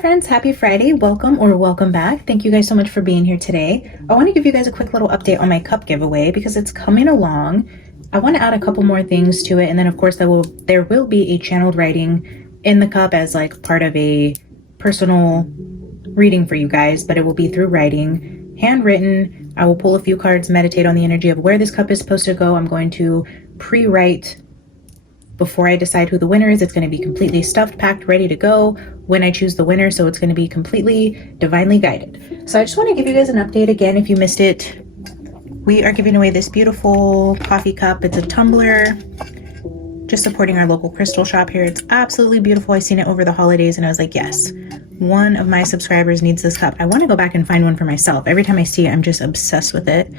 friends, happy Friday. Welcome back. Thank you guys so much for being here today. I want to give you guys a quick little update on my cup giveaway because it's coming along. I want to add a couple more things to it, and then of course there will be a channeled writing in the cup as like part of a personal reading for you guys, but it will be through writing, handwritten. I will pull a few cards, meditate on the energy of where this cup is supposed to go. I'm going to pre-write before I decide who the winner is. It's going to be completely stuffed, packed, ready to go when I choose the winner. So it's going to be completely divinely guided. So I just want to give you guys an update again. If you missed it, we are giving away this beautiful coffee cup. It's a tumbler, just supporting our local crystal shop here. It's absolutely beautiful. I seen it over the holidays and I was like, yes, one of my subscribers needs this cup. I want to go back and find one for myself. Every time I see it, I'm just obsessed with it.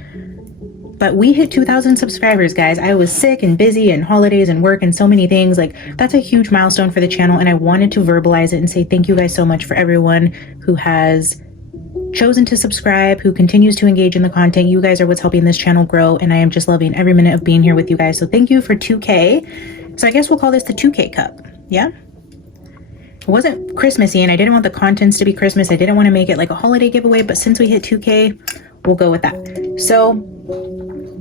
But we hit 2,000 subscribers, guys. I was sick and busy and holidays and work and so many things. Like, that's a huge milestone for the channel. And I wanted to verbalize it and say thank you guys so much for everyone who has chosen to subscribe, who continues to engage in the content. You guys are what's helping this channel grow. And I am just loving every minute of being here with you guys. So thank you for 2K. So I guess we'll call this the 2K cup. Yeah. It wasn't Christmassy and I didn't want the contents to be Christmas. I didn't want to make it like a holiday giveaway, but since we hit 2K, we'll go with that. So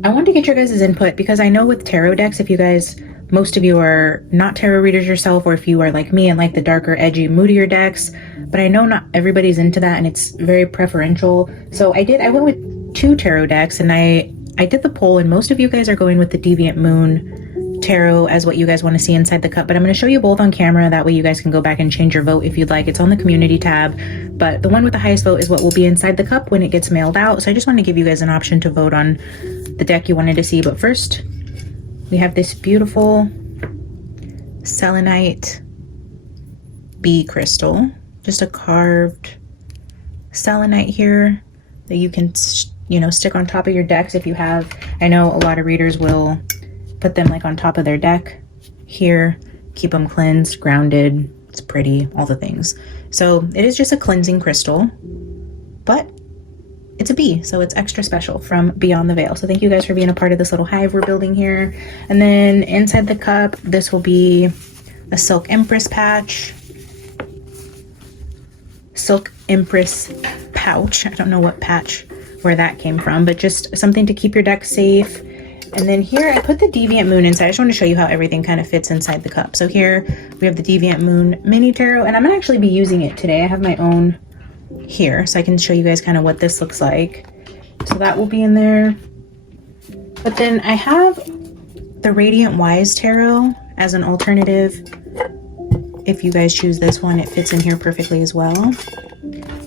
I want to get your guys' input because I know with tarot decks, if you guys, most of you are not tarot readers yourself, or if you are like me and like the darker, edgy, moodier decks, but I know not everybody's into that and it's very preferential. So I went with 2 tarot decks and I did the poll and most of you guys are going with the Deviant Moon tarot as what you guys want to see inside the cup, but I'm going to show you both on camera. That way you guys can go back and change your vote if you'd like. It's on the community tab, but the one with the highest vote is what will be inside the cup when it gets mailed out. So I just want to give you guys an option to vote on the deck you wanted to see. But first we have this beautiful selenite bee crystal, just a carved selenite here that you can, you know, stick on top of your decks if you have. I know a lot of readers will put them like on top of their deck here, keep them cleansed, grounded. It's pretty, all the things. So it is just a cleansing crystal, but it's a bee, so it's extra special from Beyond the Veil. So thank you guys for being a part of this little hive we're building here. And then inside the cup, this will be a Silk Empress patch. Silk Empress pouch. I don't know what patch, where that came from, but just something to keep your deck safe. And then here I put the Deviant Moon inside. I just want to show you how everything kind of fits inside the cup. So here we have the Deviant Moon mini tarot, and I'm gonna actually be using it today. I have my own here, so I can show you guys kind of what this looks like. So that will be in there. But then I have the Radiant Wise tarot as an alternative. If you guys choose this one, it fits in here perfectly as well.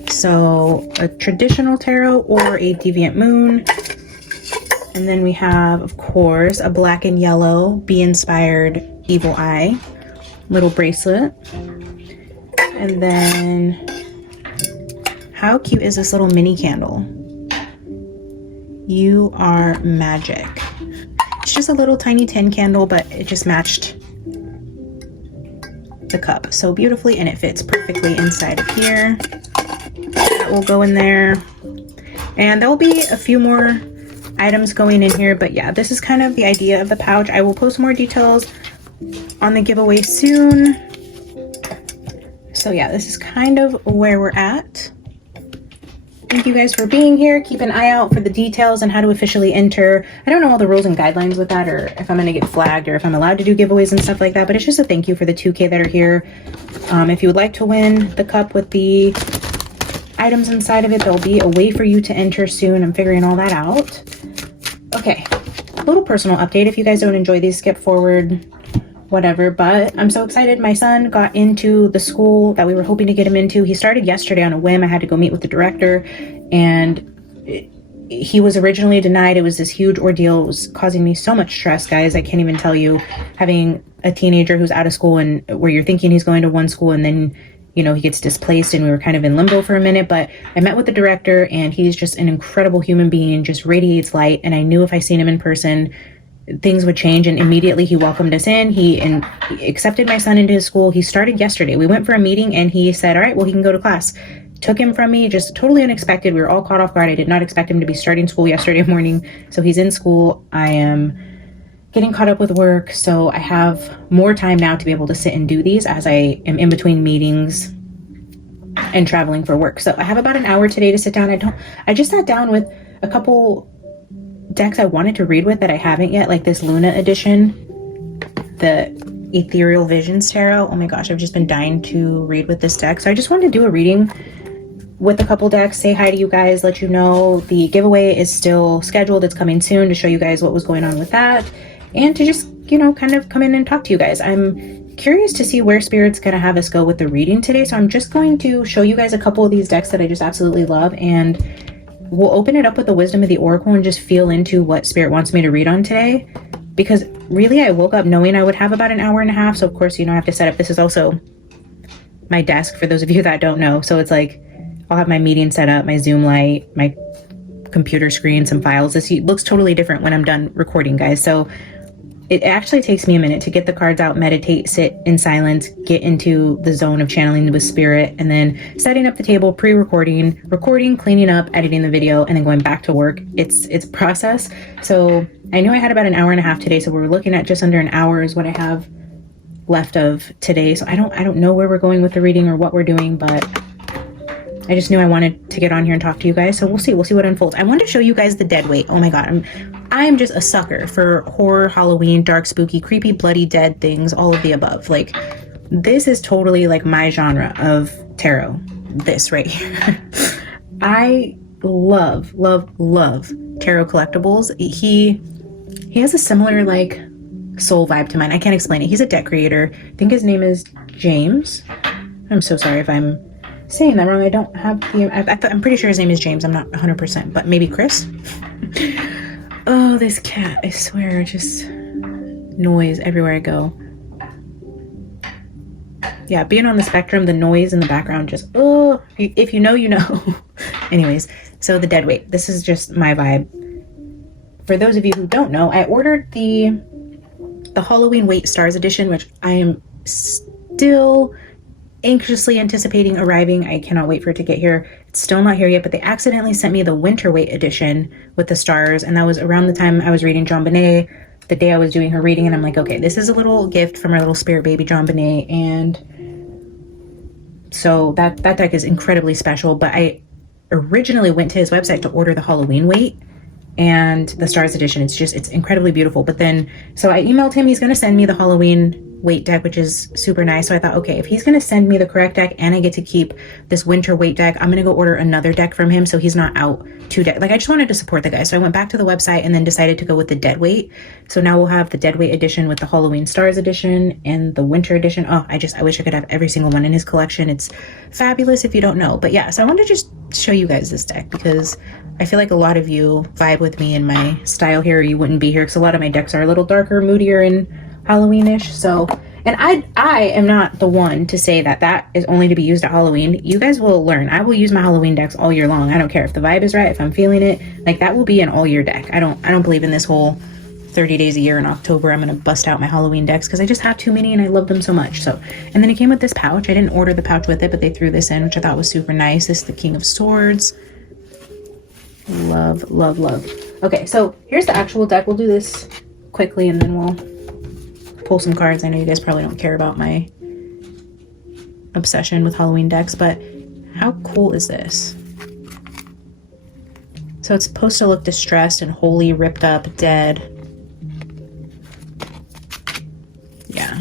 So a traditional tarot or a Deviant Moon. And then we have, of course, a black and yellow bee-inspired evil eye little bracelet. And then how cute is this little mini candle? You are magic. It's just a little tiny tin candle, but it just matched the cup so beautifully, and it fits perfectly inside of here. That will go in there. And there will be a few more items going in here, but yeah, this is kind of the idea of the pouch. I will post more details on the giveaway soon. So yeah, this is kind of where we're at. Thank you guys for being here. Keep an eye out for the details on how to officially enter. I don't know all the rules and guidelines with that, or if I'm going to get flagged, or if I'm allowed to do giveaways and stuff like that, but it's just a thank you for the 2K that are here. If you would like to win the cup with the items inside of it, there'll be a way for you to enter soon. I'm figuring all that out. Okay, a little personal update. If you guys don't enjoy these, skip forward, whatever, but I'm so excited. My son got into the school that we were hoping to get him into. He started yesterday on a whim. I had to go meet with the director, and he was originally denied. It was this huge ordeal. It was causing me so much stress, guys. I can't even tell you, having a teenager who's out of school and where you're thinking he's going to one school and then, you know, he gets displaced, and we were kind of in limbo for a minute. But I met with the director and he's just an incredible human being, just radiates light. And I knew if I seen him in person, things would change. And immediately he welcomed us in. He accepted my son into his school. He started yesterday. We went for a meeting and he said, all right, well, he can go to class. Took him from me, just totally unexpected. We were all caught off guard. I did not expect him to be starting school yesterday morning. So he's in school. I am getting caught up with work, so I have more time now to be able to sit and do these as I am in between meetings and traveling for work. So I have about an hour today to sit down. I just sat down with a couple decks I wanted to read with that I haven't yet, like this Luna edition, the Ethereal Visions Tarot. Oh my gosh, I've just been dying to read with this deck. So I just wanted to do a reading with a couple decks, say hi to you guys, let you know the giveaway is still scheduled. It's coming soon, to show you guys what was going on with that, and to just, you know, kind of come in and talk to you guys. I'm curious to see where Spirit's gonna have us go with the reading today. So I'm just going to show you guys a couple of these decks that I just absolutely love, and we'll open it up with the Wisdom of the Oracle and just feel into what Spirit wants me to read on today. Because really, I woke up knowing I would have about an hour and a half. So of course, you know, I have to set up. This is also my desk for those of you that don't know. So it's like, I'll have my meeting set up, my Zoom light, my computer screen, some files. This looks totally different when I'm done recording, guys. So it actually takes me a minute to get the cards out, meditate, sit in silence, get into the zone of channeling with Spirit, and then setting up the table, pre-recording, recording, cleaning up, editing the video, and then going back to work. It's a process. So I knew I had about an hour and a half today. So we're looking at just under an hour is what I have left of today. So I don't know where we're going with the reading or what we're doing, but I just knew I wanted to get on here and talk to you guys. So we'll see what unfolds. I wanted to show you guys the dead weight. Oh my God. I am just a sucker for horror, Halloween, dark, spooky, creepy, bloody, dead things, all of the above. Like, this is totally like my genre of tarot. This right here. I love tarot collectibles. He has a similar like soul vibe to mine. I can't explain it. He's a deck creator. I think his name is James. I'm so sorry if I'm saying that wrong. I don't have the, I'm pretty sure his name is James. I'm not 100%, but maybe Chris. Oh, this cat, I swear, just noise everywhere I go. Yeah, being on the spectrum, the noise in the background just, oh, if you know, you know. Anyways, so the dead weight, this is just my vibe. For those of you who don't know, I ordered the Halloween Weight Stars edition, which I am still anxiously anticipating arriving. I cannot wait for it to get here. It's still not here yet, but they accidentally sent me the Winter Weight edition with the stars, and that was around the time I was reading John Bonet, the day I was doing her reading, and I'm like, okay, this is a little gift from our little spirit baby John Bonet, and so that deck is incredibly special. But I originally went to his website to order the Halloween Weight and the stars edition. It's incredibly beautiful. But then, so I emailed him, he's going to send me the Halloween Weight deck, which is super nice. So I thought, okay, if he's going to send me the correct deck and I get to keep this Winter Weight deck, I'm going to go order another deck from him so he's not out two decks. Like, I just wanted to support the guy. So I went back to the website and then decided to go with the Dead Weight. So now we'll have the Dead Weight edition with the Halloween Stars edition and the Winter edition. Oh, I wish I could have every single one in his collection. It's fabulous if you don't know. But yeah, so I wanted to just show you guys this deck because I feel like a lot of you vibe with me in my style here, or you wouldn't be here, because a lot of my decks are a little darker, moodier, and Halloweenish. So, and I am not the one to say that is only to be used at Halloween. You guys will learn. I will use my Halloween decks all year long. I don't care if the vibe is right, if I'm feeling it. Like, that will be an all year deck. I don't believe in this whole 30 days a year in October I'm gonna bust out my Halloween decks, because I just have too many and I love them so much. So, and then it came with this pouch. I didn't order the pouch with it, but they threw this in, which I thought was super nice. This is the King of Swords. Love. Okay, so here's the actual deck. We'll do this quickly and then we'll pull some cards. I know you guys probably don't care about my obsession with Halloween decks, but how cool is this? So it's supposed to look distressed and wholly ripped up, dead. Yeah.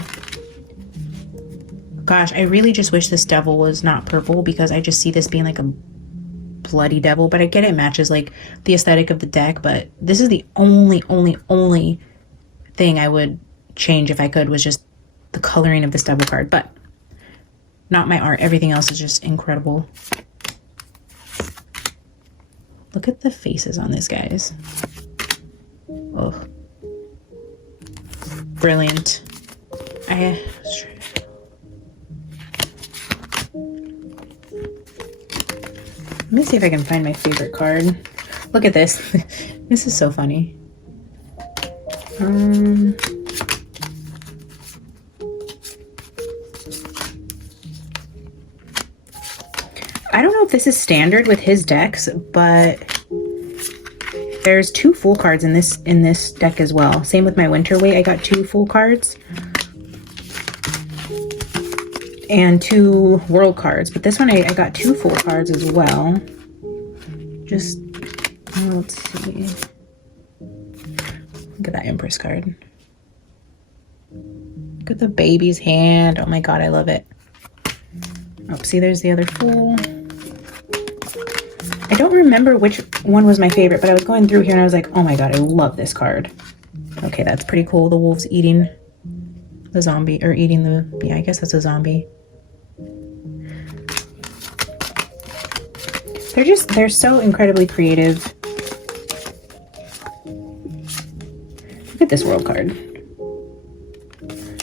Gosh, I really just wish this devil was not purple, because I just see this being like a bloody devil, but I get it matches like the aesthetic of the deck. But this is the only thing I would change if I could, was just the coloring of this devil card, but not my art. Everything else is just incredible. Look at the faces on this, guys. Oh, brilliant. Let me see if I can find my favorite card. Look at this. This is so funny. I don't know if this is standard with his decks, but there's 2 full cards in this deck as well. Same with my Winter Weight. I got 2 full cards. and 2 world cards. But this one I got 2 full cards as well. Just, let's see. Look at that Empress card. Look at the baby's hand. Oh my god, I love it. Oh, see, there's the other Fool. I don't remember which one was my favorite, but I was going through here and I was like, oh my god, I love this card. Okay, that's pretty cool. The wolf's eating the zombie, or eating the, yeah, I guess that's a zombie. They're so incredibly creative. Look at this world card.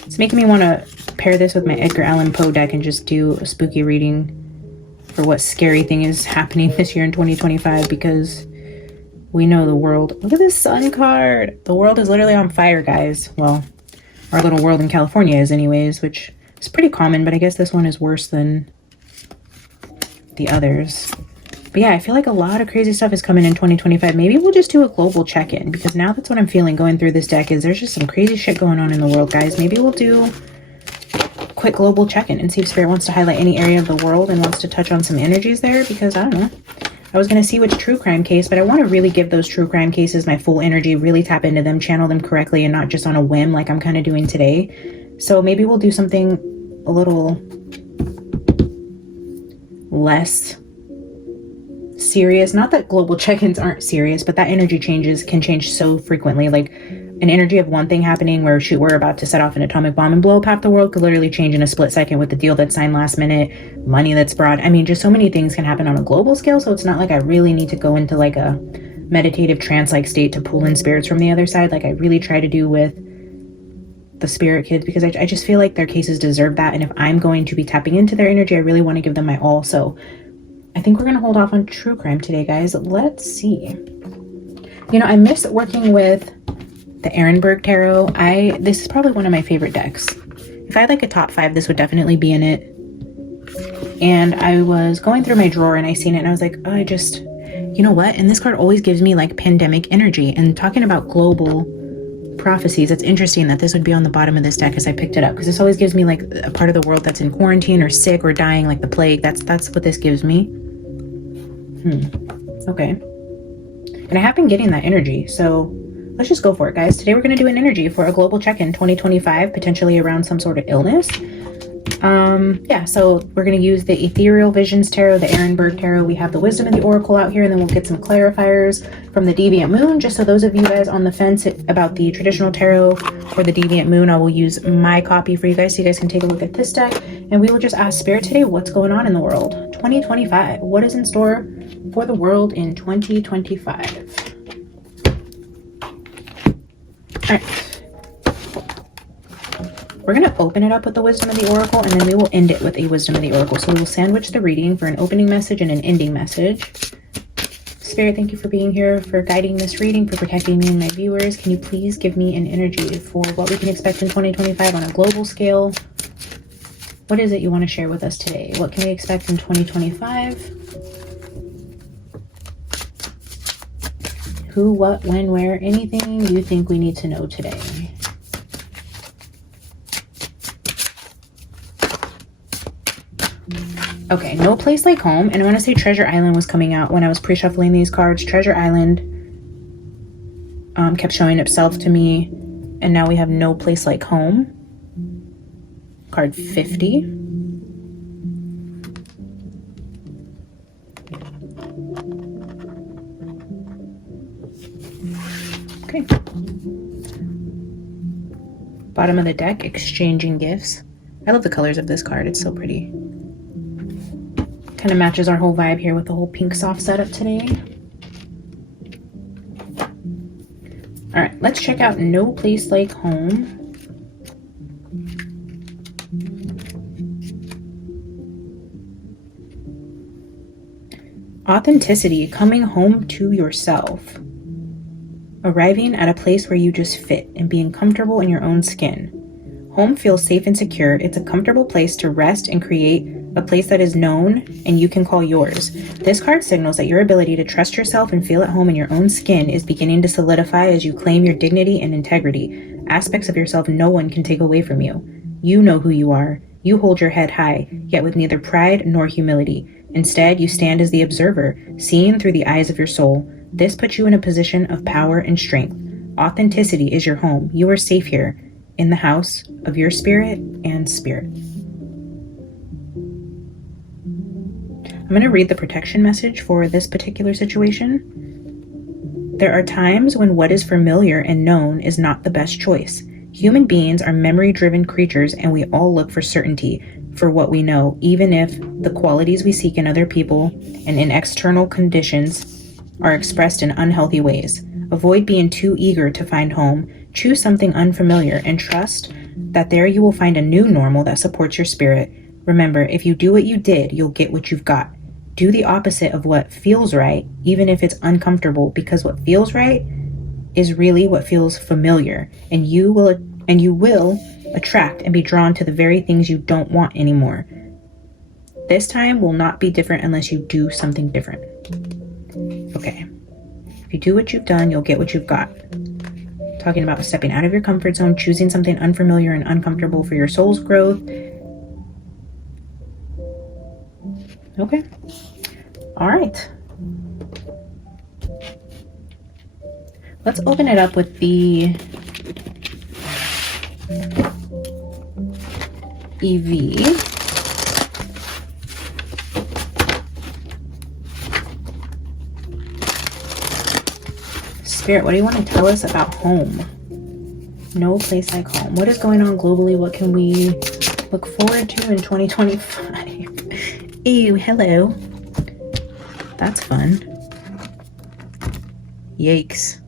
It's making me want to pair this with my Edgar Allan Poe deck and just do a spooky reading for what scary thing is happening this year in 2025, because we know the world. Look at this Sun card. The world is literally on fire, guys. Well, our little world in California is anyways, which is pretty common, but I guess this one is worse than the others. But yeah, I feel like a lot of crazy stuff is coming in 2025. Maybe we'll just do a global check-in, because now that's what I'm feeling going through this deck is there's just some crazy shit going on in the world, guys. Maybe we'll do a quick global check-in and see if Spirit wants to highlight any area of the world and wants to touch on some energies there, because I don't know. I was going to see which true crime case, but I want to really give those true crime cases my full energy, really tap into them, channel them correctly, and not just on a whim like I'm kind of doing today. So maybe we'll do something a little less serious. Not that global check-ins aren't serious, but that energy can change so frequently. Like an energy of one thing happening where, shoot, we're about to set off an atomic bomb and blow up half the world could literally change in a split second with the deal that's signed last minute, money that's brought. I mean, just so many things can happen on a global scale. So it's not like I really need to go into like a meditative trance-like state to pull in spirits from the other side, like I really try to do with the spirit kids, because I just feel like their cases deserve that. And if I'm going to be tapping into their energy, I really want to give them my all. So I think we're going to hold off on true crime today, guys. Let's see. You know, I miss working with the Arnold Tarot. This is probably one of my favorite decks. If I had like a top 5, this would definitely be in it. And I was going through my drawer and I seen it and I was like, oh, you know what? And this card always gives me like pandemic energy. And talking about global prophecies, it's interesting that this would be on the bottom of this deck as I picked it up, because this always gives me like a part of the world that's in quarantine or sick or dying, like the plague. That's what this gives me. Okay. And I have been getting that energy, so let's just go for it, guys. Today we're going to do an energy for a global check-in 2025, potentially around some sort of illness. Yeah, so we're going to use the Ethereal Visions Tarot, the Arnold Tarot. We have the Wisdom of the Oracle out here, and then we'll get some clarifiers from the Deviant Moon. Just so those of you guys on the fence about the traditional tarot or the Deviant Moon, I will use my copy for you guys so you guys can take a look at this deck. And we will just ask Spirit today, what's going on in the world? 2025. What is in store for the world in 2025? All right. We're going to open it up with the Wisdom of the Oracle, and then we will end it with a Wisdom of the Oracle. So we will sandwich the reading for an opening message and an ending message. Spirit, thank you for being here, for guiding this reading, for protecting me and my viewers. Can you please give me an energy for what we can expect in 2025 on a global scale? What is it you want to share with us today? What can we expect in 2025? Who, what, when, where, anything you think we need to know today. Okay, No Place Like Home. And I want to say Treasure Island was coming out when I was pre-shuffling these cards. Treasure Island kept showing itself to me. And now we have No Place Like Home. Card 50. Okay. Bottom of the deck, Exchanging Gifts. I love the colors of this card. It's so pretty. Kind of matches our whole vibe here with the whole pink soft setup today. All right, let's check out No Place Like Home. Authenticity, coming home to yourself. Arriving at a place where you just fit and being comfortable in your own skin. Home feels safe and secure. It's a comfortable place to rest and create a place that is known and you can call yours. This card signals that your ability to trust yourself and feel at home in your own skin is beginning to solidify as you claim your dignity and integrity, aspects of yourself no one can take away from you. You know who you are, You hold your head high, yet with neither pride nor humility. Instead, you stand as the observer, seeing through the eyes of your soul. This puts you in a position of power and strength. Authenticity is your home. You are safe here, in the house of your spirit and spirit. I'm going to read the protection message for this particular situation. There are times when what is familiar and known is not the best choice. Human beings are memory-driven creatures, and we all look for certainty for what we know, even if the qualities we seek in other people and in external conditions are expressed in unhealthy ways. Avoid being too eager to find home. Choose something unfamiliar and trust that there you will find a new normal that supports your spirit. Remember, if you do what you did, you'll get what you've got. Do the opposite of what feels right, even if it's uncomfortable, because what feels right is really what feels familiar, and you will attract and be drawn to the very things you don't want anymore. This time will not be different unless you do something different. Okay. If you do what you've done, you'll get what you've got. Talking about stepping out of your comfort zone, choosing something unfamiliar and uncomfortable for your soul's growth. Okay. All right. Let's open it up with the EV. Spirit, what do you want to tell us about home? No place like home. What is going on globally? What can we look forward to in 2025? Ew, hello. That's fun. Yikes.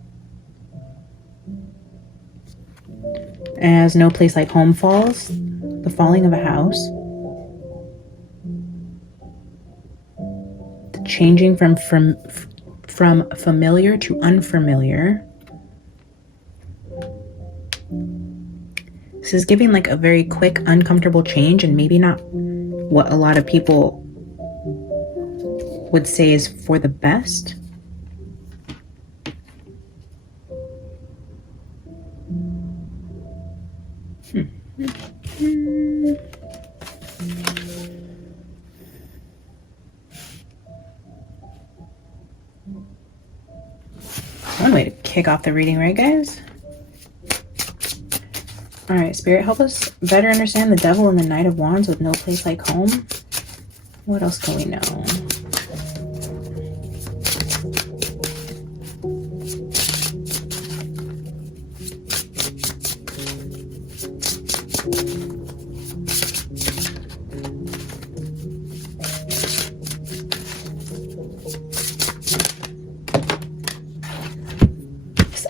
As no place like home falls, the falling of a house, the changing from familiar to unfamiliar. This is giving like a very quick, uncomfortable change, and maybe not what a lot of people would say is for the best. One way to kick off the reading, right, guys? All right, Spirit, help us better understand the Devil and the Knight of Wands with no place like home. What else can we know?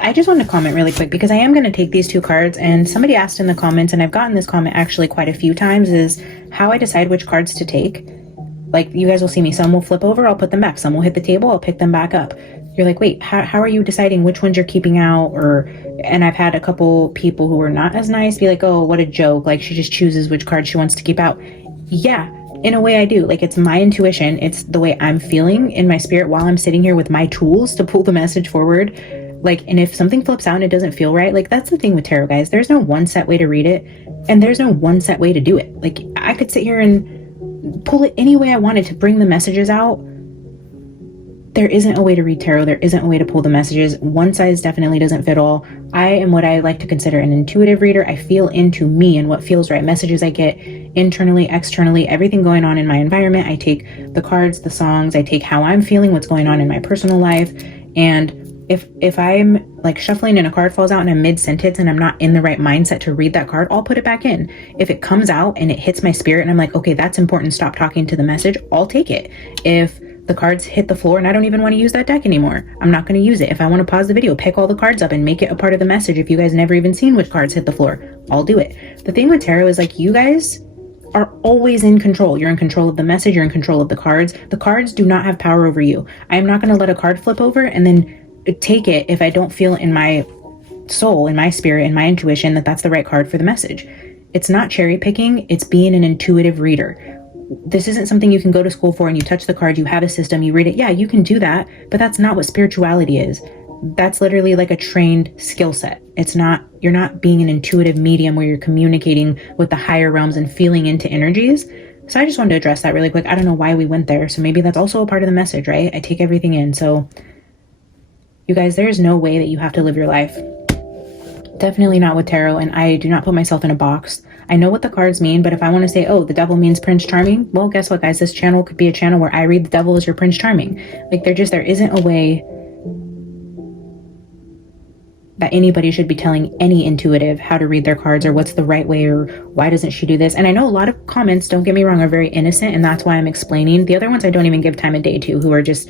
I just want to comment really quick because I am going to take these two cards, and somebody asked in the comments, and I've gotten this comment actually quite a few times, is how I decide which cards to take. Like, you guys will see me, some will flip over, I'll put them back, some will hit the table, I'll pick them back up. You're like, wait, how are you deciding which ones you're keeping out? And I've had a couple people who were not as nice be like, oh, what a joke, like she just chooses which card she wants to keep out. Yeah, in a way I do. Like, it's my intuition, it's the way I'm feeling in my spirit while I'm sitting here with my tools to pull the message forward. Like, and if something flips out and it doesn't feel right, like, that's the thing with tarot, guys. There's no one set way to read it, and there's no one set way to do it. Like, I could sit here and pull it any way I wanted to bring the messages out. There isn't a way to read tarot. There isn't a way to pull the messages. One size definitely doesn't fit all. I am what I like to consider an intuitive reader. I feel into me and what feels right. Messages I get internally, externally, everything going on in my environment. I take the cards, the songs, I take how I'm feeling, what's going on in my personal life, and if I'm like shuffling and a card falls out in a mid-sentence and I'm not in the right mindset to read that card, I'll put it back in. If it comes out and it hits my spirit and I'm like, okay, that's important, stop talking to the message, I'll take it. If the cards hit the floor and I don't even want to use that deck anymore, I'm not going to use it. If I want to pause the video, pick all the cards up and make it a part of the message. If you guys never even seen which cards hit the floor, I'll do it. The thing with tarot is, like, you guys are always in control. You're in control of the message. You're in control of the cards. The cards do not have power over you. I am not going to let a card flip over and then take it if I don't feel in my soul, in my spirit, in my intuition that that's the right card for the message. It's not cherry picking. It's being an intuitive reader. This isn't something you can go to school for and you touch the card, you have a system, you read it. Yeah, you can do that, but that's not what spirituality is. that's literally like a trained skill set. It's not, you're not being an intuitive medium where you're communicating with the higher realms and feeling into energies. So I just wanted to address that really quick. I don't know why we went there. So maybe that's also a part of the message, right? I take everything in. So you guys, there is no way that you have to live your life. Definitely not with tarot. And I do not put myself in a box. I know what the cards mean, but if I want to say, oh, the devil means Prince Charming, well, guess what, guys? This channel could be a channel where I read the devil as your Prince Charming. Like, there isn't a way that anybody should be telling any intuitive how to read their cards or what's the right way or why doesn't she do this. And I know a lot of comments, don't get me wrong, are very innocent, and that's why I'm explaining. The other ones I don't even give time of day to, who are just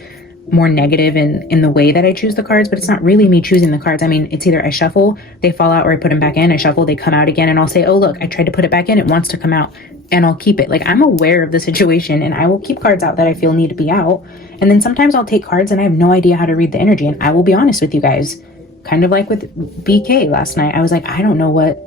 more negative in the way that I choose the cards, but it's not really me choosing the cards. I mean, it's either I shuffle, they fall out, or I put them back in. I shuffle, they come out again, and I'll say, oh, look, I tried to put it back in, it wants to come out, and I'll keep it. Like, I'm aware of the situation, and I will keep cards out that I feel need to be out. And then sometimes I'll take cards and I have no idea how to read the energy, and I will be honest with you guys. Kind of like with BK last night. I was like, I don't know what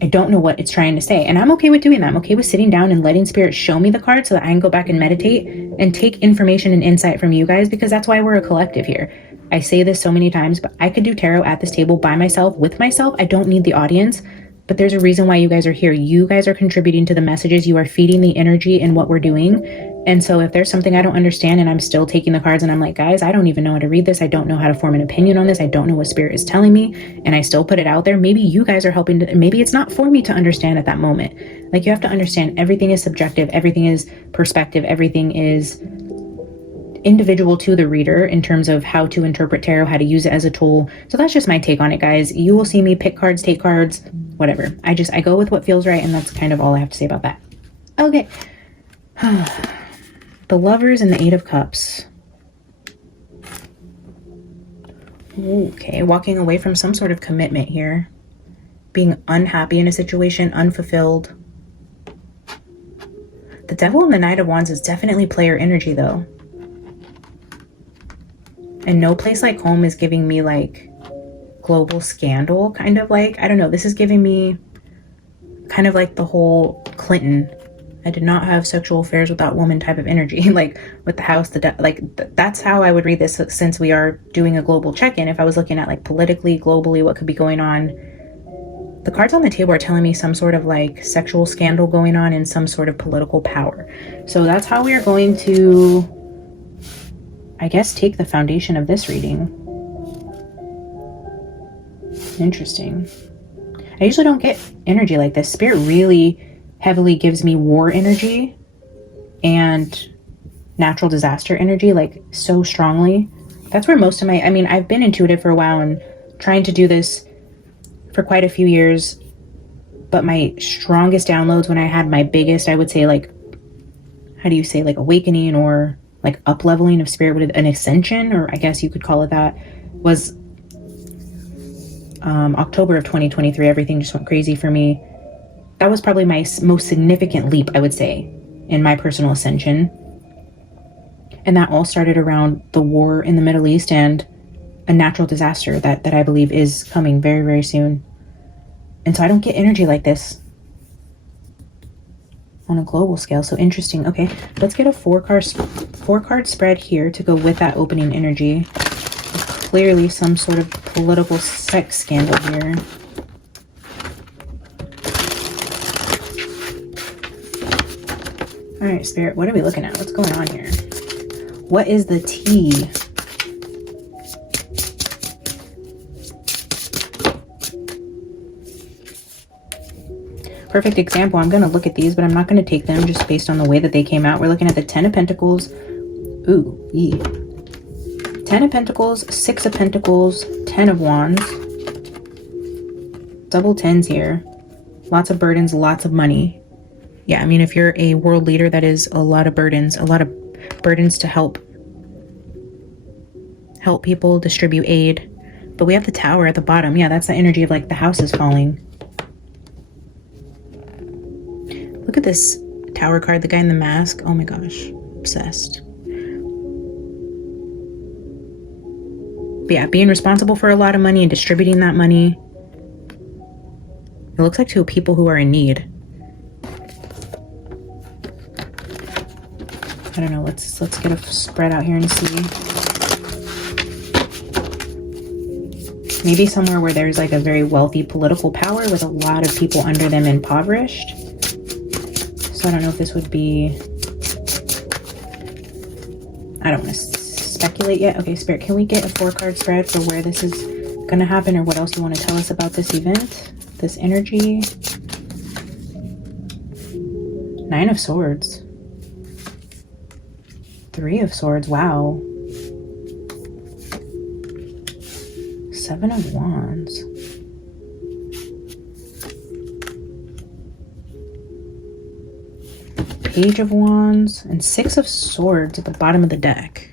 it's trying to say. And I'm okay with doing that. I'm okay with sitting down and letting spirit show me the card so that I can go back and meditate and take information and insight from you guys, because that's why we're a collective here. I say this so many times, but I could do tarot at this table by myself, with myself. I don't need the audience, but there's a reason why you guys are here. You guys are contributing to the messages. You are feeding the energy in what we're doing. And so if there's something I don't understand and I'm still taking the cards and I'm like, guys, I don't even know how to read this. I don't know how to form an opinion on this. I don't know what spirit is telling me. And I still put it out there. Maybe you guys are helping to, maybe it's not for me to understand at that moment. Like, you have to understand everything is subjective. Everything is perspective. Everything is individual to the reader in terms of how to interpret tarot, how to use it as a tool. So that's just my take on it, guys. You will see me pick cards, take cards, whatever. I go with what feels right. And that's kind of all I have to say about that. Okay. The Lovers and the Eight of Cups. Okay, walking away from some sort of commitment here. Being unhappy in a situation, unfulfilled. The Devil and the Knight of Wands is definitely player energy, though. And No Place Like Home is giving me, like, global scandal, kind of like. I don't know, this is giving me kind of like the whole Clinton, I did not have sexual affairs with that woman type of energy, like with the house, that's how I would read this, since we are doing a global check-in. If I was looking at like politically, globally, what could be going on, the cards on the table are telling me some sort of like sexual scandal going on and some sort of political power. So that's how we are going to, I guess, take the foundation of this reading. Interesting. I usually don't get energy like this. Spirit really heavily gives me war energy and natural disaster energy, like so strongly. That's where most of my, I mean, I've been intuitive for a while and trying to do this for quite a few years, but my strongest downloads, when I had my biggest, I would say, like, how do you say, like awakening or like up leveling of spirit, with an ascension, or I guess you could call it that, was October of 2023. Everything just went crazy for me. That was probably my most significant leap, I would say, in my personal ascension. And that all started around the war in the Middle East and a natural disaster that I believe is coming very, very soon. And so I don't get energy like this on a global scale. So interesting. Okay, let's get a four card spread here to go with that opening energy. There's clearly some sort of political sex scandal here. All right, Spirit, what are we looking at? What's going on here? What is the tea? Perfect example. I'm going to look at these, but I'm not going to take them just based on the way that they came out. We're looking at the Ten of Pentacles. Ooh, yee. Ten of Pentacles, Six of Pentacles, Ten of Wands. Double tens here. Lots of burdens, lots of money. Yeah, I mean, if you're a world leader, that is a lot of burdens to help people, distribute aid. But we have the Tower at the bottom. Yeah, that's the energy of like the house is falling. Look at this Tower card, the guy in the mask. Oh my gosh, obsessed. But yeah, being responsible for a lot of money and distributing that money. It looks like to people who are in need. I don't know, let's get a spread out here and see. Maybe somewhere where there's like a very wealthy political power with a lot of people under them impoverished. So I don't know if this would be, I don't want to speculate yet. Okay, Spirit, can we get a 4-card spread for where this is going to happen, or what else you want to tell us about this event, this energy? 9 of Swords. 3 of Swords. Wow. 7 of Wands. Page of Wands and 6 of Swords at the bottom of the deck.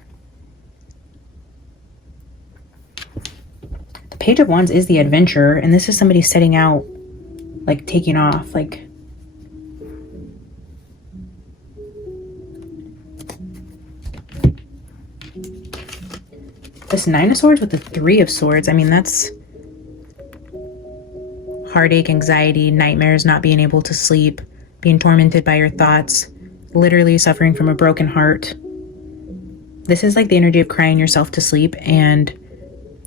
The Page of Wands is the adventurer, and this is somebody setting out, like taking off, like this 9 of Swords with the 3 of Swords. I mean, that's heartache, anxiety, nightmares, not being able to sleep, being tormented by your thoughts, literally suffering from a broken heart. This is like the energy of crying yourself to sleep and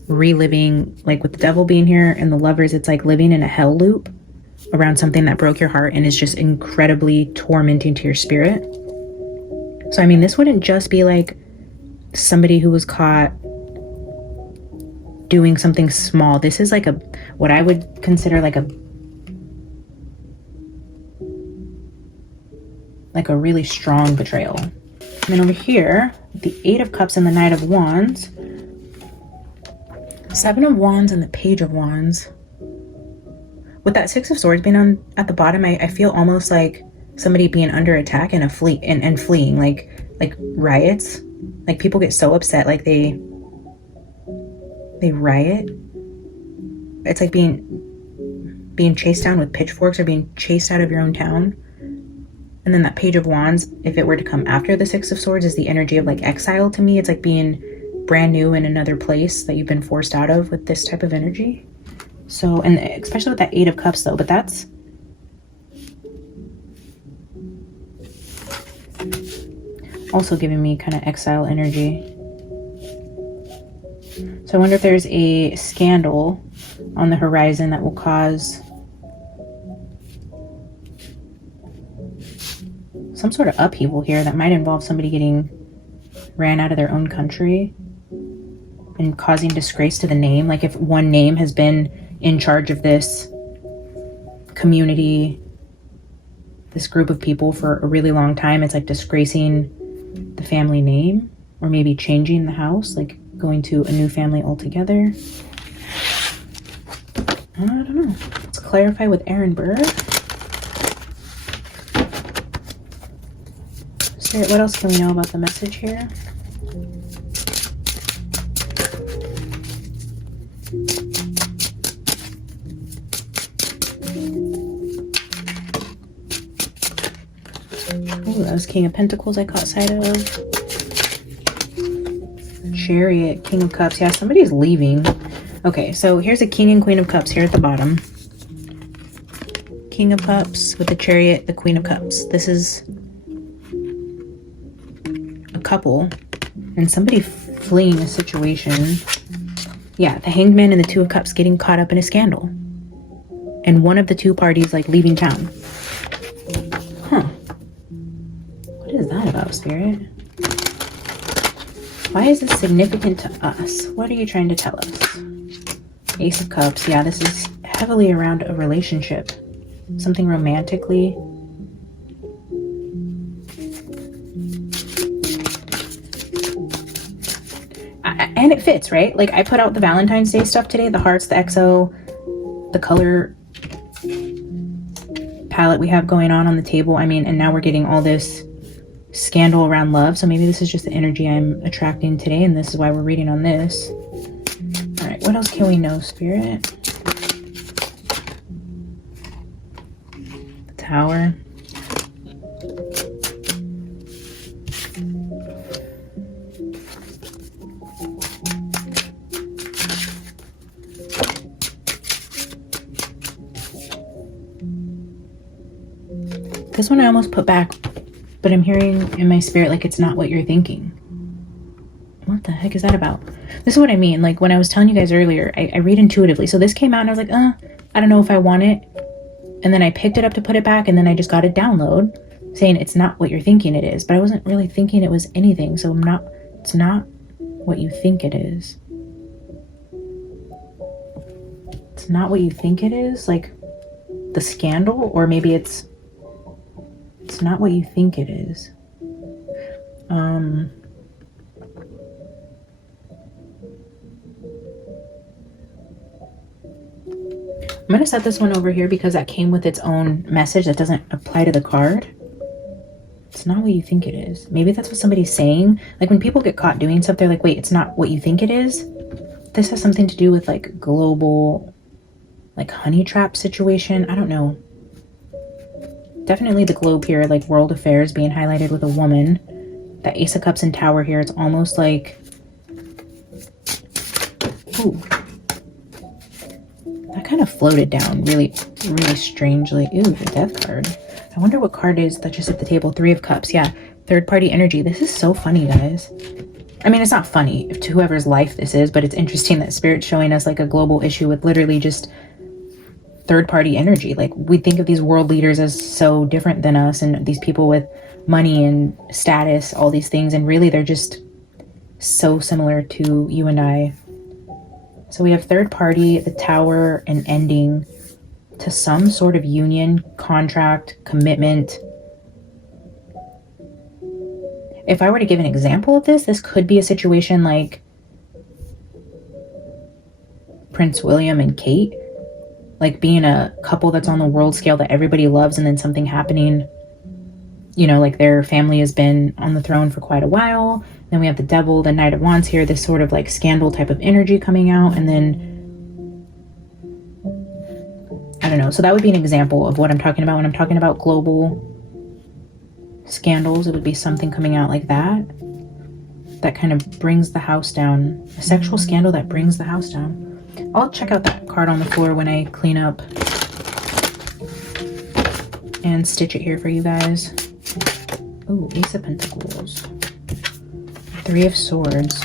reliving, like with the Devil being here and the Lovers, it's like living in a hell loop around something that broke your heart and is just incredibly tormenting to your spirit. So, I mean, this wouldn't just be like somebody who was caught doing something small. This is like a, what I would consider like a really strong betrayal. And then over here, the 8 of Cups and the Knight of Wands, 7 of Wands and the Page of Wands. With that 6 of Swords being on at the bottom, I feel almost like somebody being under attack and fleeing, like riots. Like people get so upset, like they riot. It's like being chased down with pitchforks or being chased out of your own town. And then that Page of Wands, if it were to come after the 6 of Swords, is the energy of like exile to me. It's like being brand new in another place that you've been forced out of with this type of energy. So, and especially with that 8 of Cups though, but that's also giving me kind of exile energy. So I wonder if there's a scandal on the horizon that will cause some sort of upheaval here that might involve somebody getting ran out of their own country and causing disgrace to the name. Like if one name has been in charge of this community, this group of people for a really long time, it's like disgracing the family name, or maybe changing the house, like going to a new family altogether. I don't know. Let's clarify with Aaron Burr. Spirit, what else can we know about the message here? Oh, that was King of Pentacles I caught sight of. Chariot, King of Cups. Yeah, somebody's leaving. Okay, so here's a King and Queen of Cups here at the bottom. King of Cups with the Chariot, the Queen of Cups. This is a couple and somebody fleeing a situation. Yeah, the Hanged Man and the 2 of Cups getting caught up in a scandal. And one of the two parties like leaving town. Huh. What is that about, Spirit? Why is this significant to us? What are you trying to tell us? Ace of Cups. Yeah, this is heavily around a relationship. Something romantically. And it fits, right? Like I put out the Valentine's Day stuff today, the hearts, the XO, the color palette we have going on the table. I mean, and now we're getting all this scandal around love. So maybe this is just the energy I'm attracting today, and this is why we're reading on this. All right, what else can we know, Spirit? The Tower. This one I almost put back, but I'm hearing in my spirit like it's not what you're thinking. What the heck is that about? This is what I mean. Like when I was telling you guys earlier, I read intuitively. So this came out and I was like, I don't know if I want it. And then I picked it up to put it back, and then I just got a download saying it's not what you're thinking it is. But I wasn't really thinking it was anything. So it's not what you think it is. It's not what you think it is, like the scandal, or maybe it's not what you think it is. I'm going to set this one over here because that came with its own message that doesn't apply to the card. It's not what you think it is. Maybe that's what somebody's saying. Like when people get caught doing stuff, they're like, wait, it's not what you think it is. This has something to do with like global, like honey trap situation. I don't know. Definitely the globe here, like world affairs being highlighted with a woman. That Ace of Cups and Tower here, it's almost like, ooh. That kind of floated down really, really strangely. Ooh, the Death card. I wonder what card is that just hit the table. 3 of Cups. Yeah, third party energy. This is so funny, guys. I mean, it's not funny to whoever's life this is, but it's interesting that Spirit's showing us like a global issue with literally just third party energy. Like we think of these world leaders as so different than us, and these people with money and status, all these things, and really they're just so similar to you and I. So we have third party, the Tower, and ending to some sort of union, contract, commitment. If I were to give an example of this, this could be a situation like Prince William and Kate, like being a couple that's on the world scale that everybody loves, and then something happening, you know, like their family has been on the throne for quite a while. Then we have the Devil, the Knight of Wands here, this sort of like scandal type of energy coming out. And then, I don't know. So that would be an example of what I'm talking about when I'm talking about global scandals. It would be something coming out like that. That kind of brings the house down. A sexual scandal that brings the house down. I'll check out that card on the floor when I clean up and stitch it here for you guys. Ooh, Ace of Pentacles. 3 of Swords.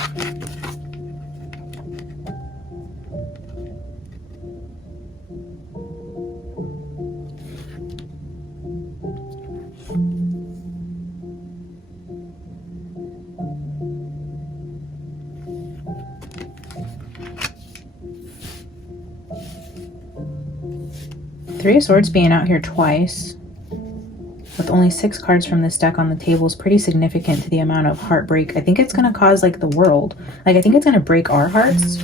Three of Swords being out here twice, with only 6 cards from this deck on the table, is pretty significant to the amount of heartbreak. I think it's going to cause like the world. Like I think it's going to break our hearts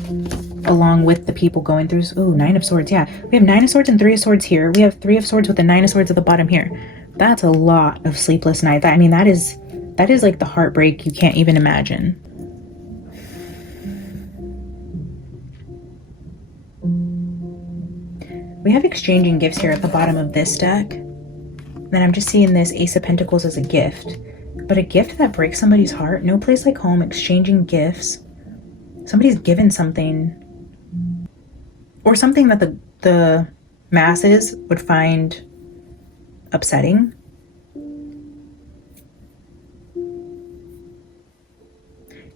along with the people going through. Ooh, 9 of Swords. Yeah, we have 9 of Swords and 3 of Swords here. We have 3 of Swords with the 9 of Swords at the bottom here. That's a lot of sleepless nights. I mean, that is like the heartbreak you can't even imagine. We have exchanging gifts here at the bottom of this deck. Then I'm just seeing this Ace of Pentacles as a gift. But a gift that breaks somebody's heart? No place like home. Exchanging gifts. Somebody's given something. Or something that the masses would find upsetting.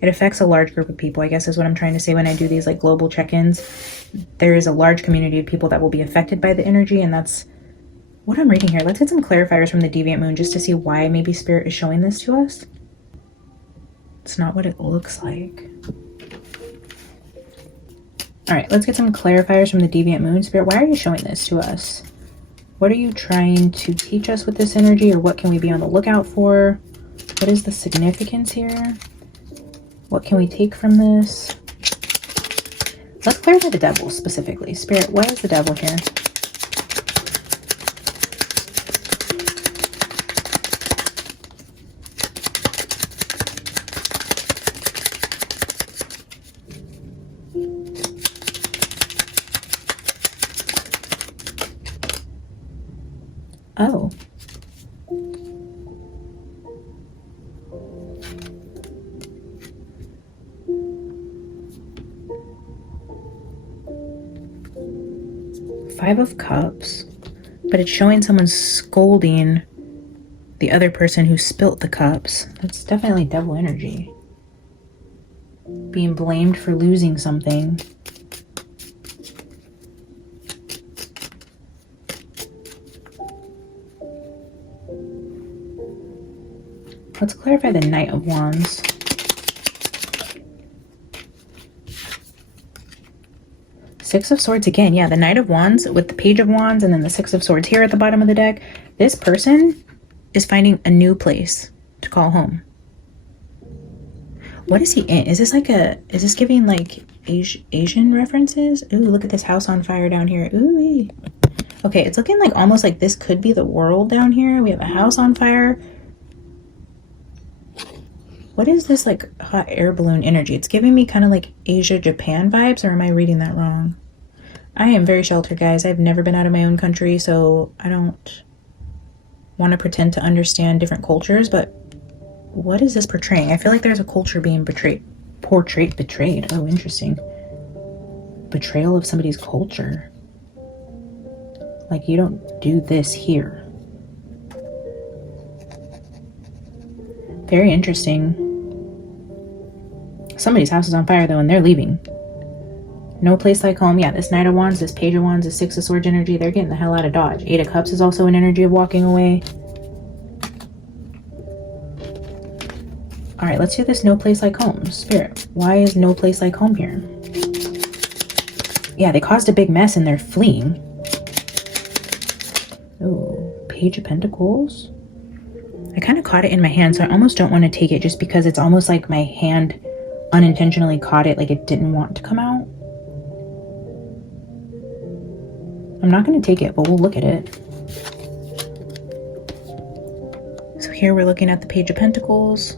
It affects a large group of people, I guess is what I'm trying to say when I do these like global check-ins. There is a large community of people that will be affected by the energy, and that's what I'm reading here. Let's get some clarifiers from the Deviant Moon just to see why maybe Spirit is showing this to us. It's not what it looks like. All right, let's get some clarifiers from the Deviant Moon. Spirit, why are you showing this to us? What are you trying to teach us with this energy, or what can we be on the lookout for? What is the significance here? What can we take from this? Let's clarify the Devil specifically. Spirit, what is the Devil here? Oh. Five of Cups, but it's showing someone scolding the other person who spilt the cups. That's definitely Devil energy. being blamed for losing something. Let's clarify the Knight of Wands. Six of Swords again. Yeah, the Knight of Wands with the Page of Wands and then the Six of Swords here at the bottom of the deck. This person is finding a new place to call home. What is he in? Is this like a, is this giving like Asian references? Ooh, look at this house on fire down here. Ooh. Okay, it's looking like almost like this could be the world down here. We have a house on fire. What is this like hot air balloon energy? It's giving me kind of like Asia, Japan vibes, or am I reading that wrong? I am very sheltered, guys. I've never been out of my own country, so I don't want to pretend to understand different cultures, but what is this portraying? I feel like there's a culture being betrayed. Betrayed. Oh, interesting. Betrayal of somebody's culture. Like, you don't do this here. Very interesting. Somebody's house is on fire, though, and they're leaving. No place like home. Yeah, this Knight of Wands, this Page of Wands, this Six of Swords energy, they're getting the hell out of Dodge. Eight of Cups is also an energy of walking away. All right, let's do this no place like home. Spirit, why is no place like home here? Yeah, they caused a big mess and they're fleeing. Oh, Page of Pentacles. I kind of caught it in my hand, so I almost don't want to take it just because it's almost like my hand unintentionally caught it, like it didn't want to come out. I'm not going to take it, but we'll look at it. So here we're looking at the Page of Pentacles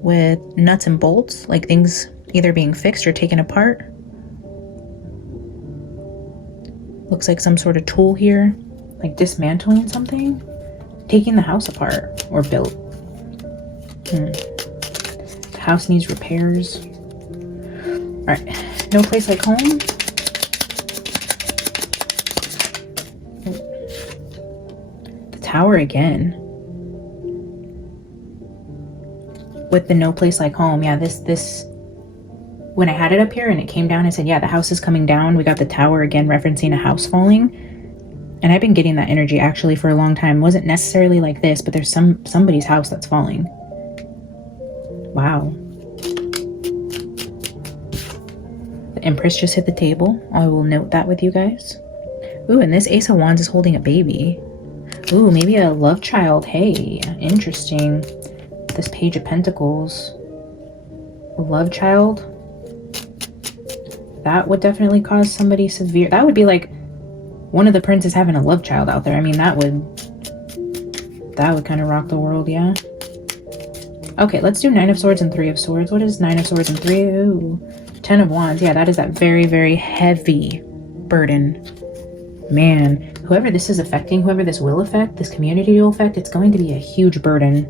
with nuts and bolts, like things either being fixed or taken apart. Looks like some sort of tool here, like dismantling something, taking the house apart or built. The house needs repairs. All right, no place like home. The Tower again. With the no place like home. Yeah, this when I had it up here and it came down, I said, yeah, the house is coming down. We got the Tower again, referencing a house falling. And I've been getting that energy actually for a long time. It wasn't necessarily like this, but there's somebody's house that's falling. Wow. The Empress just hit the table. I will note that with you guys. Ooh, and this Ace of Wands is holding a baby. Ooh, maybe a love child. Hey, interesting. This Page of Pentacles. A love child. That would definitely cause somebody severe. That would be like one of the princes having a love child out there. I mean, that would kind of rock the world, yeah. Okay, let's do Nine of Swords and Three of Swords. What is Nine of Swords and Three? Ooh, Ten of Wands. Yeah, that is that very, very heavy burden. Man, whoever this is affecting, whoever this will affect, this community will affect, it's going to be a huge burden.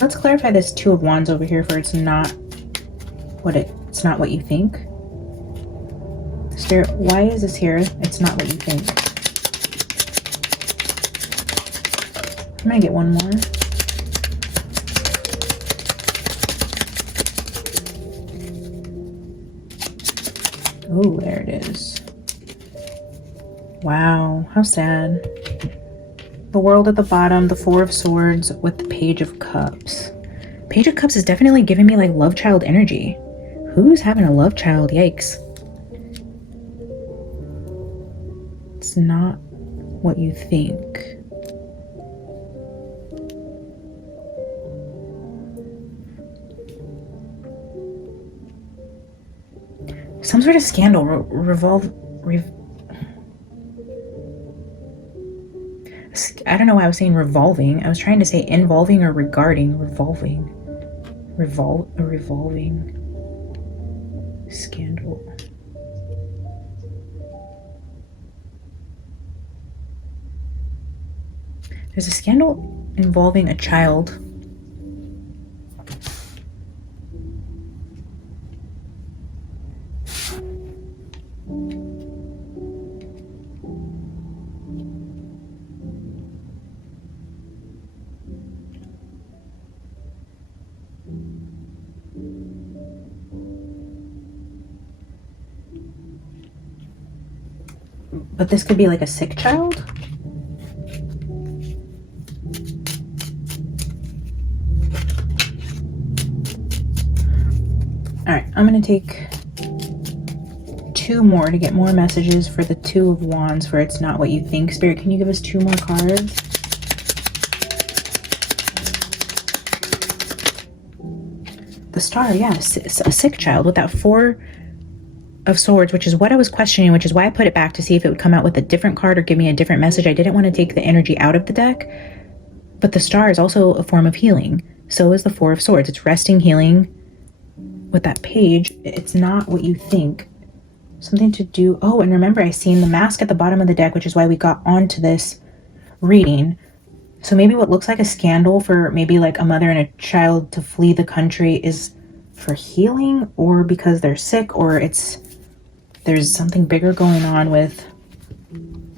Let's clarify this Two of Wands over here for it's not what you think. Spirit, why is this here? It's not what you think. I'm gonna get one more. Oh, there it is. Wow, how sad. The World at the bottom, the Four of Swords with the Page of Cups. Page of Cups is definitely giving me like love child energy. Who's having a love child? Yikes. It's not what you think. Some sort of scandal I don't know why I was saying revolving. I was trying to say involving or regarding. Revolving. Revolving scandal. There's a scandal involving a child. But this could be like a sick child. All right, I'm gonna take 2 more to get more messages for the Two of Wands for It's Not What You Think. Spirit, can you give us 2 more cards? The Star, yeah, a sick child with that 4 of Swords, which is what I was questioning, which is why I put it back to see if it would come out with a different card or give me a different message. I didn't want to take the energy out of the deck, but the Star is also a form of healing. So is the 4 of Swords. It's resting, healing. With that page, it's not what you think. Something to do. Oh, and remember, I seen the mask at the bottom of the deck, which is why we got onto this reading. So maybe what looks like a scandal for maybe like a mother and a child to flee the country is for healing, or because they're sick, or there's something bigger going on with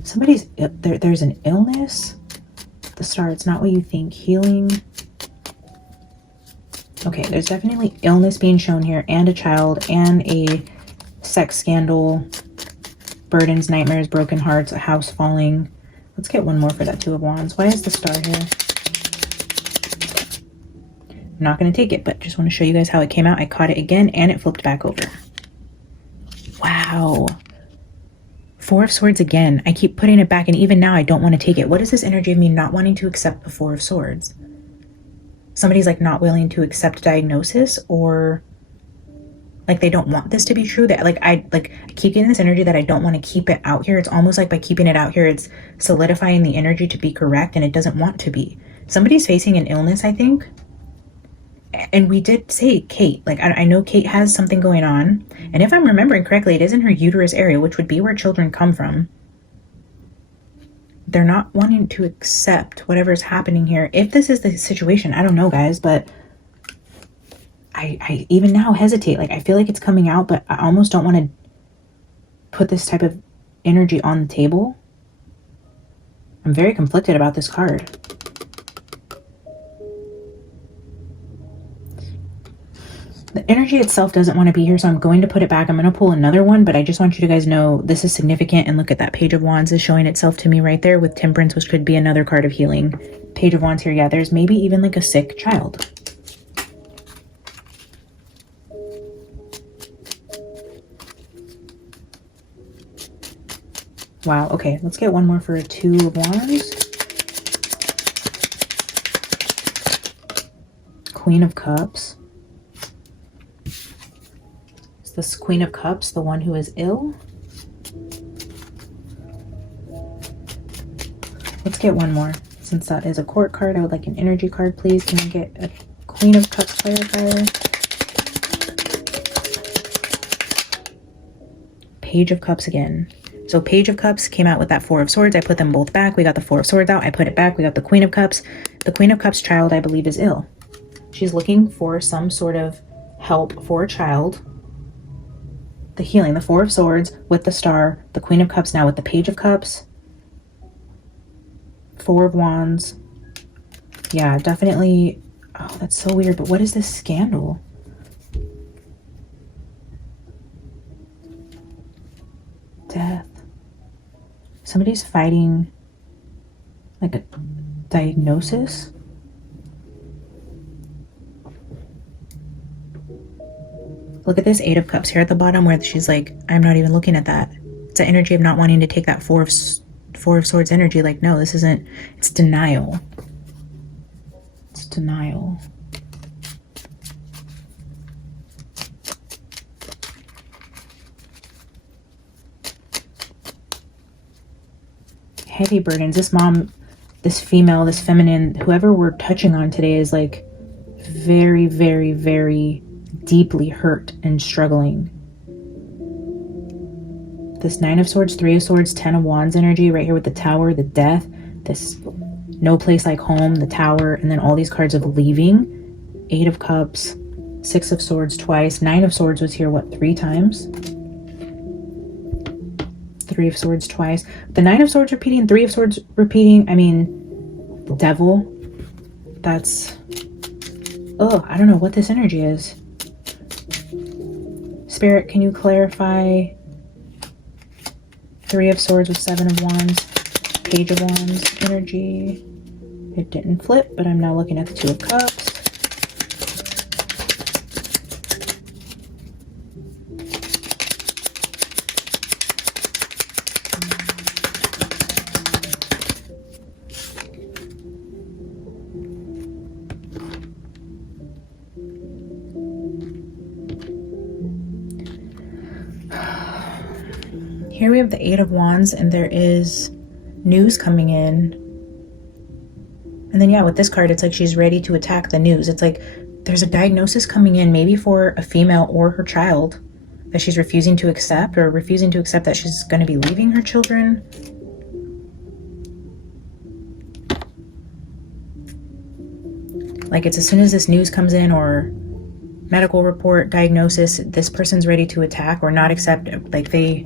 somebody's there's an illness. The Star, it's not what you think. Healing. Okay, there's definitely illness being shown here, and a child, and a sex scandal, burdens, nightmares, broken hearts, a house falling. Let's get one more for that Two of Wands. Why is the Star here? I'm not going to take it, but just want to show you guys how it came out. I caught it again, and it flipped back over. Wow. 4 of Swords again. I keep putting it back, and even now I don't want to take it. What is this energy of me not wanting to accept the 4 of Swords? Somebody's like not willing to accept diagnosis, or like they don't want this to be true. That I keep getting this energy that I don't want to keep it out here. It's almost like by keeping it out here, it's solidifying the energy to be correct, and it doesn't want to be. Somebody's facing an illness, I think. And we did say Kate. Like, I know Kate has something going on. And if I'm remembering correctly, it is in her uterus area, which would be where children come from. They're not wanting to accept whatever's happening here. If this is the situation, I don't know, guys, but I even now hesitate. Like, I feel like it's coming out, but I almost don't want to put this type of energy on the table. I'm very conflicted about this card. The energy itself doesn't want to be here, so I'm going to put it back. I'm going to pull another one, but I just want you to guys know this is significant. And look at that Page of Wands is showing itself to me right there with Temperance, which could be another card of healing. Page of Wands here. Yeah, there's maybe even like a sick child. Wow. Okay, let's get one more for a Two of Wands. Queen of Cups. This Queen of Cups, the one who is ill. Let's get one more. Since that is a court card, I would like an energy card, please. Can I get a Queen of Cups clarifier? Page of Cups again. So Page of Cups came out with that 4 of Swords. I put them both back. We got the 4 of Swords out. I put it back. We got the Queen of Cups. The Queen of Cups child, I believe, is ill. She's looking for some sort of help for a child. The healing, the 4 of Swords with the Star, the Queen of Cups now with the Page of Cups, 4 of Wands. Yeah, definitely. Oh, that's so weird. But what is this scandal? Death. Somebody's fighting like a diagnosis. Look at this 8 of Cups here at the bottom where she's like, I'm not even looking at that. It's an energy of not wanting to take that 4 of Swords energy. Like, no, this isn't. It's denial. It's denial. Heavy burdens. This mom, this female, this feminine, whoever we're touching on today is like very, very, very deeply hurt and struggling. This 9 of Swords, 3 of Swords, 10 of Wands energy right here with the Tower, the Death, this no place like home, the Tower, and then all these cards of leaving. 8 of Cups, 6 of Swords twice, 9 of Swords was here, what, 3 times? 3 of Swords twice. The 9 of Swords repeating, 3 of Swords repeating. I mean, the Devil. That's, oh, I don't know what this energy is. Spirit, can you clarify Three of Swords with Seven of Wands, Page of Wands energy. It didn't flip, but I'm now looking at the Two of Cups. Here we have the Eight of Wands, and there is news coming in. And then, yeah, with this card, it's like she's ready to attack the news. It's like there's a diagnosis coming in, maybe for a female or her child, that she's refusing to accept, or refusing to accept that she's going to be leaving her children. Like, it's as soon as this news comes in, or medical report, diagnosis, this person's ready to attack or not accept. Like, they...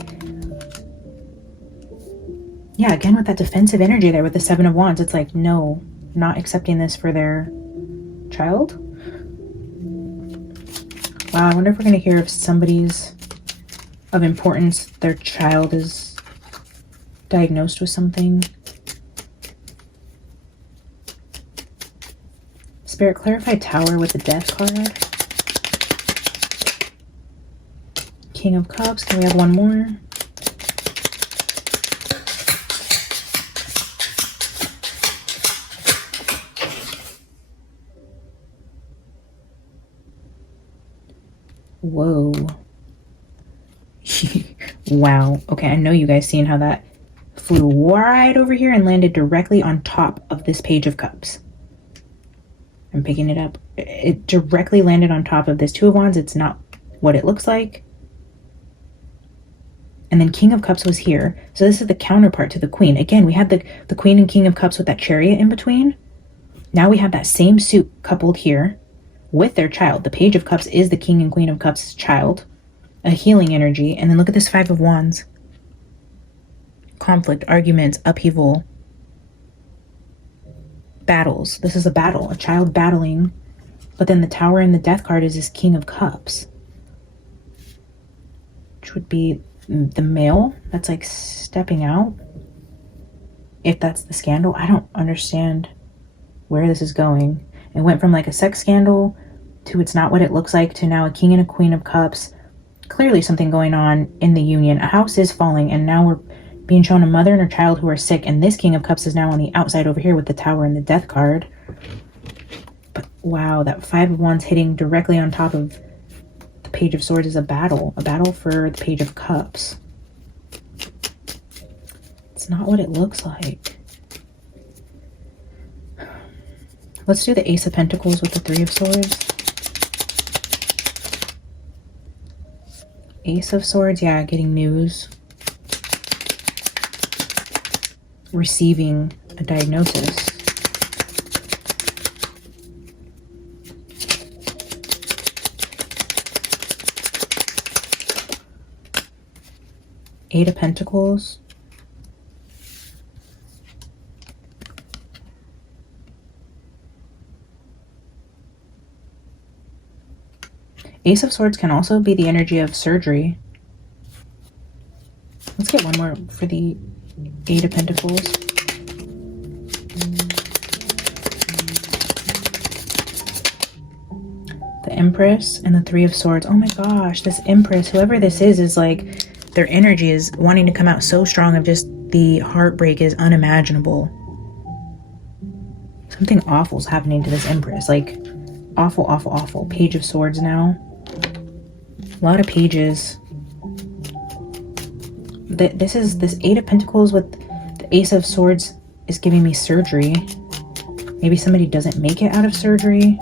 Yeah, again, with that defensive energy there with the Seven of Wands, it's like, no, not accepting this for their child. Wow, I wonder if we're going to hear if somebody's of importance, their child is diagnosed with something. Spirit, clarify Tower with the Death card. King of Cups, can we have one more? Whoa. Wow. Okay, I know you guys seen how that flew right over here and landed directly on top of this Page of Cups. I'm picking it up. It directly landed on top of this Two of Wands. It's not what it looks like. And then King of Cups was here. So this is the counterpart to the Queen. Again, we had the Queen and King of Cups with that Chariot in between. Now we have that same suit coupled here with their child. The Page of Cups is the King and Queen of Cups' child. A healing energy. And then look at this Five of Wands. Conflict, arguments, upheaval, battles. This is a battle, a child battling. But then the Tower and the Death card is this King of Cups, which would be the male that's like stepping out. If that's the scandal, I don't understand where this is going. It went from like a sex scandal to it's not what it looks like to now a King and a Queen of Cups. Clearly something going on in the union. A house is falling, and now we're being shown a mother and her child who are sick, and this King of Cups is now on the outside over here with the Tower and the Death card. But wow, that Five of Wands hitting directly on top of the Page of Swords is a battle for the Page of Cups. It's not what it looks like. Let's do the Ace of Pentacles with the Three of Swords. Ace of Swords, yeah, getting news. Receiving a diagnosis. Eight of Pentacles. Ace of Swords can also be the energy of surgery. Let's get one more for the Eight of Pentacles. The Empress and the Three of Swords. Oh my gosh, this Empress, whoever this is like, their energy is wanting to come out so strong of just the heartbreak is unimaginable. Something awful is happening to this Empress. Like, awful, awful, awful. Page of Swords now. A lot of pages. This Eight of Pentacles with the Ace of Swords is giving me surgery. Maybe somebody doesn't make it out of surgery.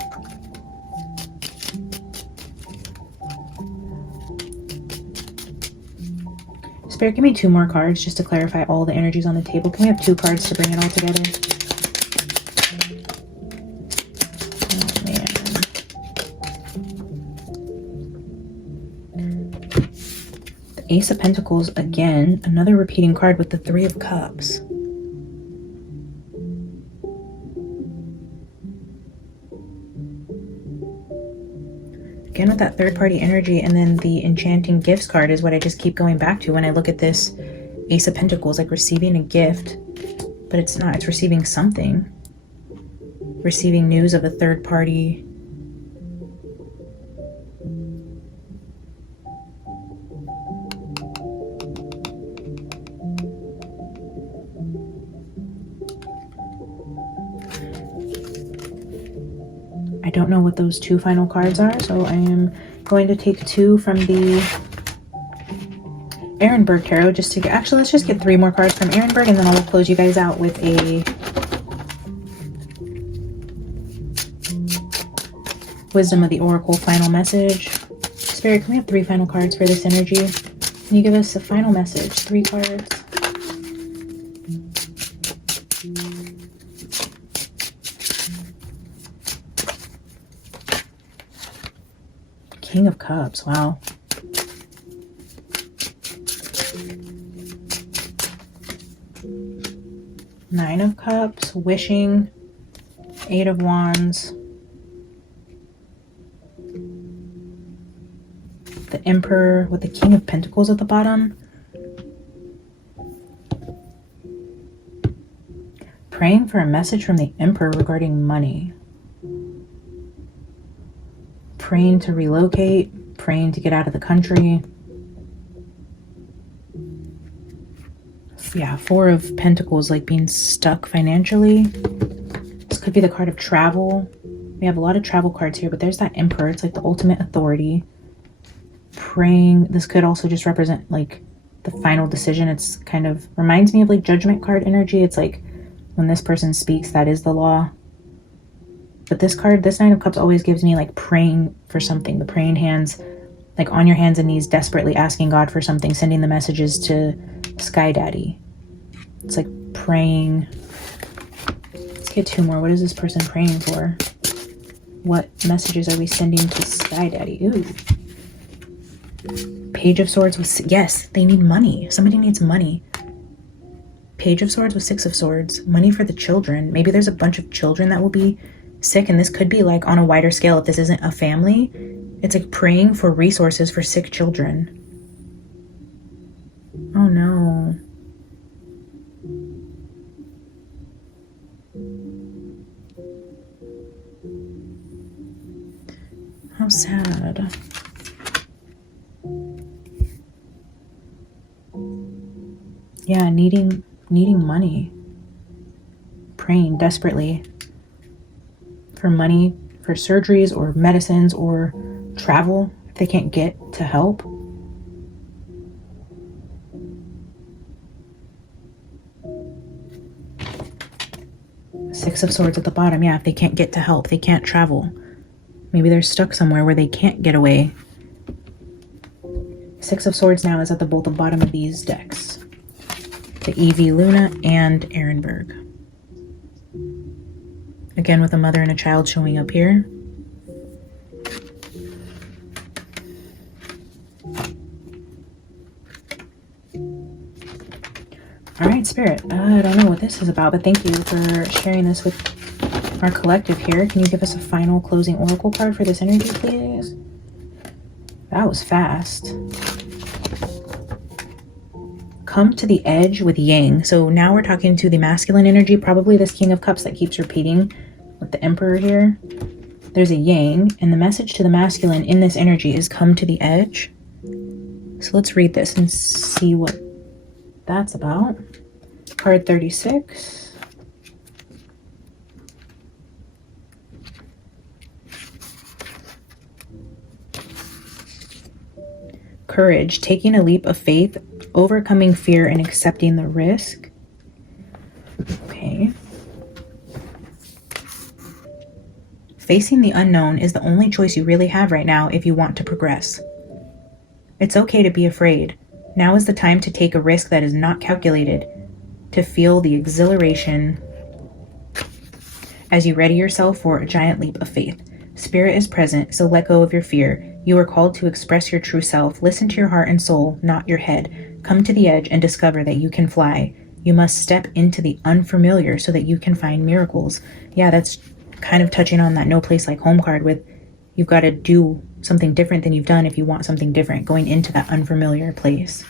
Spirit, give me two more cards just to clarify all the energies on the table. Can we have two cards to bring it all together? Oh, man. The Ace of Pentacles again. Another repeating card with the Three of Cups. Again with that third party energy, and then the Enchanting Gifts card is what I just keep going back to when I look at this Ace of Pentacles, like receiving a gift, but it's not. It's receiving something. Receiving news of a third party. I don't know what those two final cards are, so I am going to take two from the Ehrenberg Tarot just to get, actually let's just get 3 more cards from Ehrenberg, and then I will close you guys out with a Wisdom of the Oracle final message. Spirit, can we have 3 final cards for this energy? Can you give us a final message? 3 cards. King of Cups, wow. Nine of Cups, wishing, 8 of Wands, the Emperor with the King of Pentacles at the bottom. Praying for a message from the Emperor regarding money. Praying to relocate, praying to get out of the country. Yeah, 4 of Pentacles, like being stuck financially. This could be the card of travel. We have a lot of travel cards here, but there's that Emperor. It's like the ultimate authority. Praying. This could also just represent like the final decision. It's kind of reminds me of like Judgment card energy. It's like when this person speaks, that is the law. But this card, this Nine of Cups always gives me like praying for something. The praying hands, like on your hands and knees, desperately asking God for something, sending the messages to Sky Daddy. It's like praying. Let's get 2 more. What is this person praying for? What messages are we sending to Sky Daddy? Ooh. Page of Swords with, yes, they need money. Somebody needs money. Page of Swords with 6 of Swords. Money for the children. Maybe there's a bunch of children that will be sick, and this could be like on a wider scale. If this isn't a family, it's like praying for resources for sick children. Oh no. How sad. Yeah, needing money. Praying desperately for money, for surgeries or medicines or travel if they can't get to help. Six of Swords at the bottom. Yeah, if they can't get to help, they can't travel. Maybe they're stuck somewhere where they can't get away. 6 of Swords now is at the both the bottom of these decks. The Evie Luna and Ehrenberg. Again with a mother and a child showing up here. All right, Spirit. I don't know what this is about, but thank you for sharing this with our collective here. Can you give us a final closing oracle card for this energy, please? That was fast. Come to the edge with Yang. So now we're talking to the masculine energy, probably this King of Cups that keeps repeating with the Emperor here. There's a Yang, and the message to the masculine in this energy is come to the edge. So let's read this and see what that's about. Card 36. Courage, taking a leap of faith, overcoming fear and accepting the risk. Okay. Facing the unknown is the only choice you really have right now if you want to progress. It's okay to be afraid. Now is the time to take a risk that is not calculated, to feel the exhilaration as you ready yourself for a giant leap of faith. Spirit is present, so let go of your fear. You are called to express your true self. Listen to your heart and soul, not your head. Come to the edge and discover that you can fly. You must step into the unfamiliar so that you can find miracles. Yeah, that's kind of touching on that no place like home card with you've got to do something different than you've done if you want something different, going into that unfamiliar place.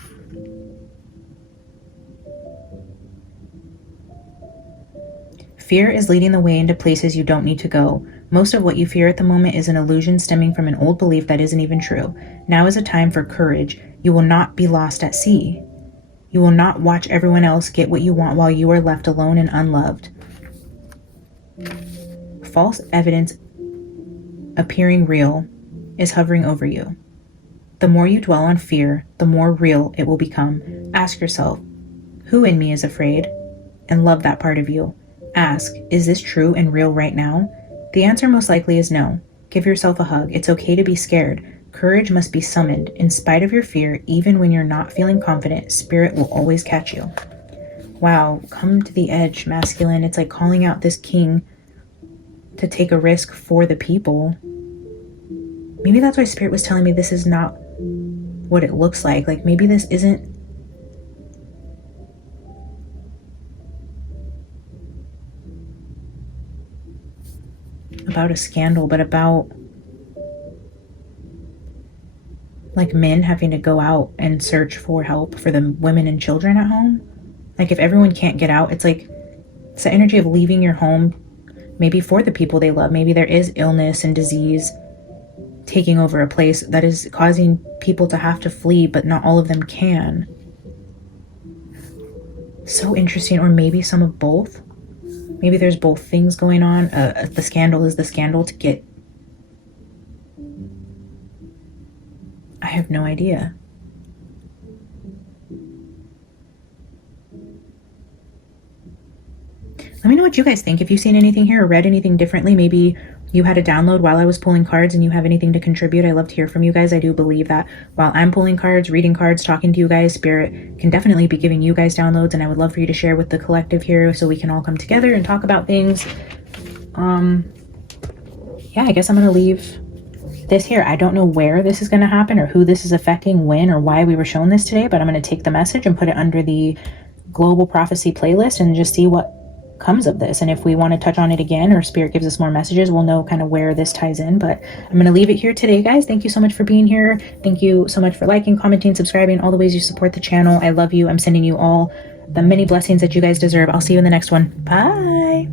Fear is leading the way into places you don't need to go. Most of what you fear at the moment is an illusion stemming from an old belief that isn't even true. Now is a time for courage. You will not be lost at sea. You will not watch everyone else get what you want while you are left alone and unloved. False evidence appearing real is hovering over you. The more you dwell on fear, the more real it will become. Ask yourself, who in me is afraid? And love that part of you. Ask, is this true and real right now? The answer most likely is no. Give yourself a hug. It's okay to be scared. Courage must be summoned. In spite of your fear, even when you're not feeling confident, spirit will always catch you. Wow, come to the edge, masculine. It's like calling out this king to take a risk for the people. Maybe that's why spirit was telling me this is not what it looks like. Like maybe this isn't about a scandal, but about like men having to go out and search for help for the women and children at home. Like if everyone can't get out, it's like it's the energy of leaving your home, maybe for the people they love. Maybe there is illness and disease taking over a place that is causing people to have to flee, but not all of them can. So interesting. Or maybe some of both. Maybe there's both things going on. The scandal is the scandal to get... I have no idea. Let me know what you guys think. If you've seen anything here or read anything differently, maybe you had a download while I was pulling cards and you have anything to contribute. I love to hear from you guys. I do believe that while I'm pulling cards, reading cards, talking to you guys, spirit can definitely be giving you guys downloads, and I would love for you to share with the collective here so we can all come together and talk about things. Yeah, I guess I'm going to leave this here. I don't know where this is going to happen or who this is affecting, when, or why we were shown this today, but I'm going to take the message and put it under the Global Prophecy playlist and just see what comes of this. And if we want to touch on it again or spirit gives us more messages, we'll know kind of where this ties in. But I'm going to leave it here today, guys. Thank you so much for being here. Thank you so much for liking, commenting, subscribing, all the ways you support the channel. I love you. I'm sending you all the many blessings that you guys deserve. I'll see you in the next one. Bye.